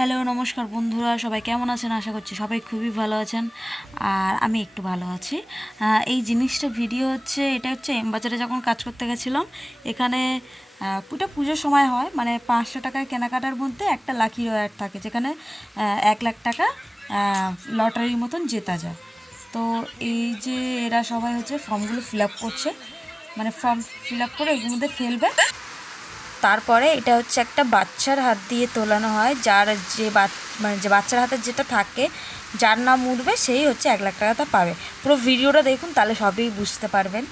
Hello নমস্কার বন্ধুরা, সবাই কেমন আছেন? আশা করছি সবাই খুবই ভালো আছেন। আর আমি একটু ভালো আছি। এই জিনিসটা ভিডিও হচ্ছে, এটা হচ্ছে এমবাজারে যখন কাজ করতে গেছিলাম। এখানে এটা পুজোর সময় হয়, মানে 500 টাকার কেনাকাটার মধ্যে একটা লাকি রয়ার থাকে, যেখানে 1 লাখ টাকা লটারির মতন জেতা যায়। তো এই যে এরা সবাই হচ্ছে ফর্মগুলো ফিল আপ করছে, মানে ফর্ম ফিল আপ করে এগুলোর মধ্যে ফেলবে। তারপরে এটা হচ্ছে একটা বাচ্চার হাত দিয়ে তোলানো হয়, যার মানে যে বাচ্চার হাতে যেটা থাকে, যার নাম উঠবে সেই হচ্ছে 1 লাখ টাকাটা পাবে। পুরো ভিডিওটা দেখুন, তাহলে সবই বুঝতে পারবেন।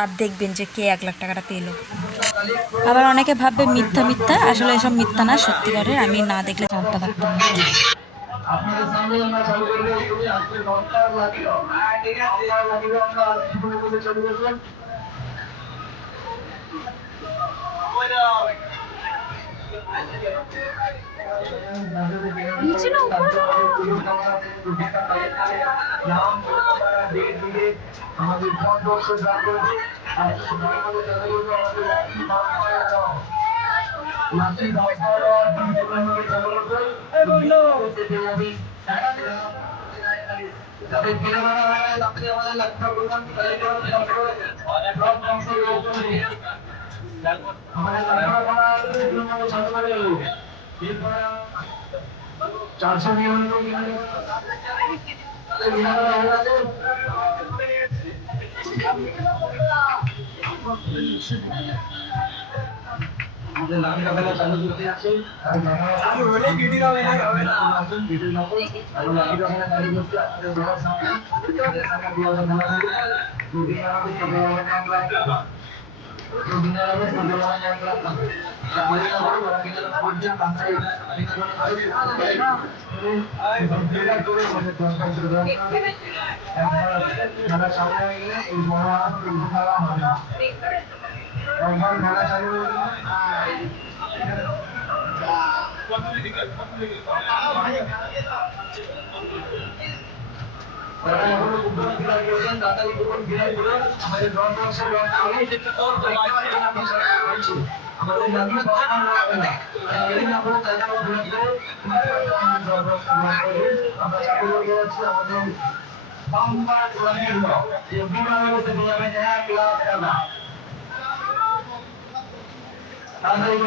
আর দেখবেন যে কে 1 লাখ টাকাটা পেলো। আবার অনেকে ভাববে মিথ্যা মিথ্যা, আসলে এসব মিথ্যা না, সত্যিকারের। আমি না দেখলে জানতে পারতাম না। আপনাদের সামনে আমরা চালু করলে তুমি আজকে 10টা লাগিও। হ্যাঁ ঠিক আছে, লাগিও, আমরা শুরু করতে চালু করব। নিচে না উপরে আমাদের ফোন বক্সে দান করে দিন। আর আমাদের চালু করব আমাদের লাস্টে 10 চালু করব। এই বলো তবে বিনা হয় আপনি আমাদের লক্ষ্য করুন, তাহলে অনেক রকম অংশ রয়েছে। আমাদের লক্ষ্য চালু করে এরপর 400 আমাদের লাখ টাকা চালু করতে আছে। চালু হলে ভিডিও হবে না, হবে না ভিডিও না করে আর লাখ টাকা চালু করতে আপনাদের সবার সামনে আমাদের সামনে দিয়ে হবে না। যদি আমাদের সবাই হবে না আমরা যদি না হবে সবাই হবে না আমরা আমাদের সবার বড় কিছু পর্যন্ত বাঁচাই ভিডিওটা করে আমাদের দরকার ছিল আমরা সামনে গেলে এই বড় আমাদের উঠাওয়া হবে না। এখন খেলা চালু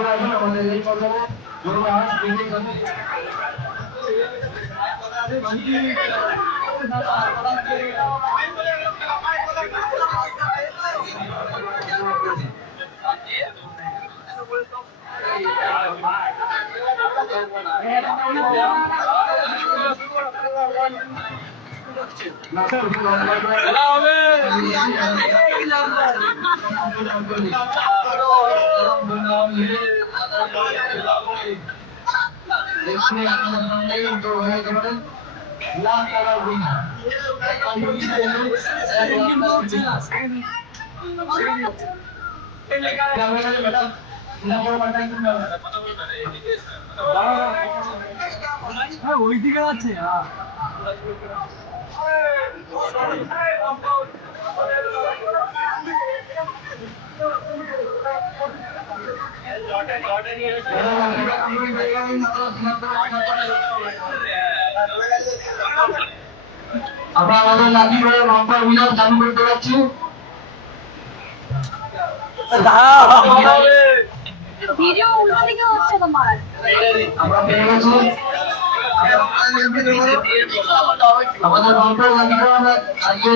আমাদের আমাদের এই পর্যায়ে ওইদিকে আছে। আমরা আমাদের লাঠি করে লম্বা অভিযান চালু করতে যাচ্ছি। ভিডিও উল্টো দিকে হচ্ছে তোমার। আমরা পেয়ে গেছি আমাদের লম্বা লাঠি করে আমরা আজকে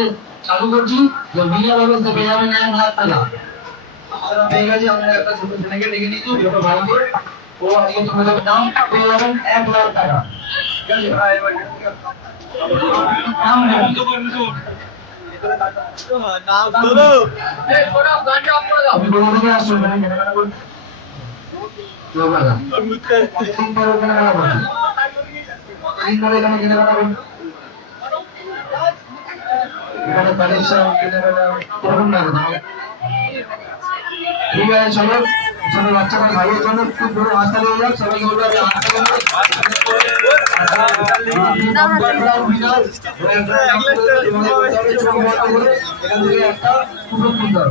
চালু করছি। যে বিনা ব্যবস্থা পেয়ে যাবেন 1 লাখ টাকা। আমরা পেয়ে গেছি, আমরা একটা ছোট ছেলেকে ডেকে নিচ্ছি, ছোট ভাইকে। ও আজকে তোমাদের নাম পেয়ে যাবেন 1 লাখ টাকা। ঠিক আছে, চলো ছোট বাচ্চারা ভাইয়ের জন্য একটু বড় হাততালি হয়ে যাক, সবাইকে বলবো আগে হাততালি হয়ে এখান থেকে একটা সুযোগ সুন্দর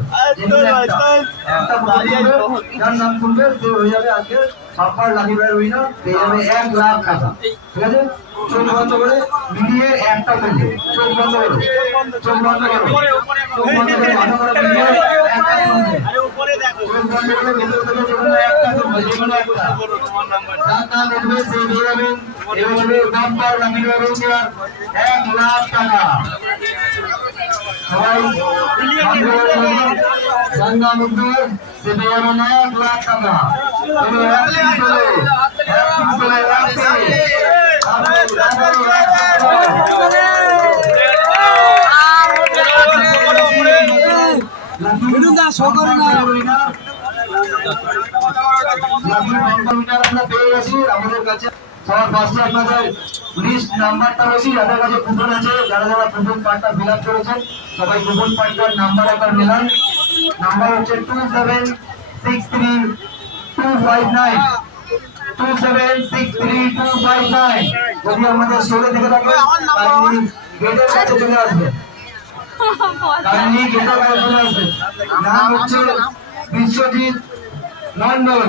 যার নাম শুনবে সে হয়ে যাবে আজকে ছাপ্পার লাকি ড্রয়ের উইনার, পেয়ে যাবে 1,00,000 টাকা। ঠিক আছে, চোখ বন্ধ করে মিলিয়ে একটা করবে, চোখ বন্ধ করো, চোখ বন্ধ করো, চোখ বন্ধ করে ভালো করে মিলিয়ে একটা করবে, চোখ বন্ধ করে ভেতর থেকে যেকোনো একটা করবে, যেকোনো একটা যার নাম উঠবে সে পেয়ে যাবে এভাবে ছাপ্পার লাকি ড্রয়ের উইনার 1,00,000 টাকা। সবাই যার নাম উঠবে সে পেয়ে যাবে 1,00,000 টাকা। আমাদের কাছে সবার ফার্স্টে আপনাদের লিস্ট নাম্বারটা রয়েছে, যাদের কাছে কুপন আছে, যারা যারা কুপন কার্ডটা ফিল আপ করেছেন সবাই কুপন কার্ডটার নাম্বার একবার মেলান। নাম্বার হচ্ছে 2763259259 27632592। যদি আমাদের শোলে থেকে থাকে তাহলে গেটের কাছে চলে আসবে, তাহলে গেটের কাছে চলে আসবে। নাম হচ্ছে বিশ্বজিৎ মন্ডল।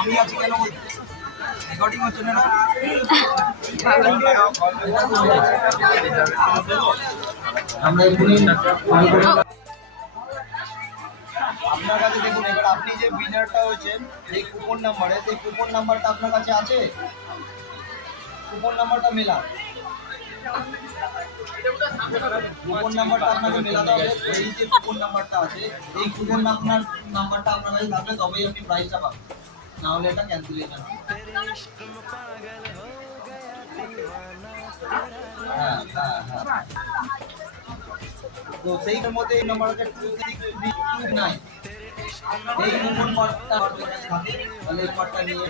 আমি আছি কেন রেকর্ডিং হচ্ছে না, আমরা আপনার কাছে দেখুন। এবার আপনি যে উইনারটা হয়েছেন এই কুপন নাম্বারে, সেই কুপন নাম্বারটা আপনার কাছে আছে, কুপন নাম্বারটা মেলান, কুপন নাম্বারটা আপনাকে মেলাতে হবে। এই যে কুপন নাম্বারটা আছে এই কুপন আপনার নাম্বারটা আপনার কাছে থাকলে তবেই আপনি প্রাইজটা পাবেন, না হলে এটা ক্যান্সেলেশন হবে। হ্যাঁ হ্যাঁ হ্যাঁ, তো সেইটার মধ্যে এই নাম্বার হচ্ছে 2639। এই কুপন কোডটা থাকে, তাহলে এই কোডটা নিয়ে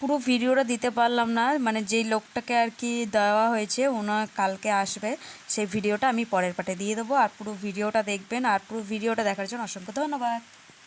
পুরো ভিডিওটা দিতে পারলাম না, মানে যেই লোকটাকে আর কি দেওয়া হয়েছে ওনার কালকে আসবে, সেই ভিডিওটা আমি পরের পার্টে দিয়ে দেবো। আর পুরো ভিডিওটা দেখবেন, আর পুরো ভিডিওটা দেখার জন্য অসংখ্য ধন্যবাদ।